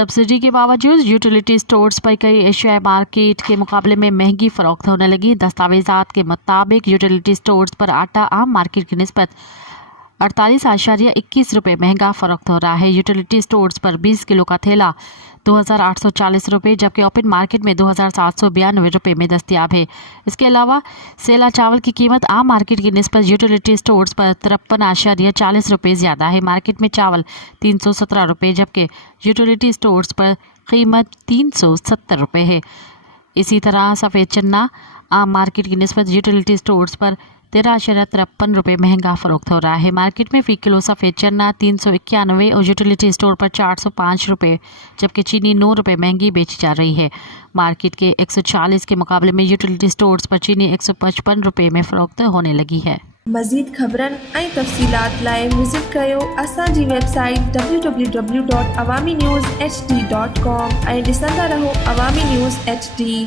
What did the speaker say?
Subsidy के बावजूद utility stores पर कई एशियाई मार्केट के मुकाबले में महंगी फरोख्त होने लगी। दस्तावेजात के मुताबिक यूटिलिटी स्टोर्स पर आटा आम मार्केट की निस्बत 48.21 रुपये महंगा फरोख्त हो रहा है। यूटिलिटी स्टोर्स पर 20 किलो का थैला 2,840 रुपये जबकि ओपन मार्केट में 2,792 रुपये में दस्तियाब है। इसके अलावा सेला चावल की कीमत आम मार्केट की निस्बत यूटिलिटी स्टोर्स पर 53.40 रुपये ज़्यादा है। मार्केट में चावल 317 रुपये जबकि यूटिलिटी स्टोर्स पर कीमत 370 रुपये है। इसी तरह सफ़ेद चना आम मार्केट की निस्बत यूटिलिटी स्टोर्स पर 13.53 रुपये महंगा फरोख्त हो रहा है। मार्केट में फ़ी किलो सफ़ेद चना 391 और यूटिलिटी स्टोर पर 405 रुपये जबकि चीनी 9 रुपये महंगी बेची जा रही है। मार्केट के 140 के मुकाबले में यूटिलिटी स्टोर्स पर चीनी 155 रुपये में फ़रोख्त होने लगी है। मज़ीद ख़बरन ऐं तफ़सीलात लाइ विज़िट कयो असांजी वेबसाइट www.awamiNewsHD.com ऐं ॾिसंदा रहो अवामी न्यूज़ HD।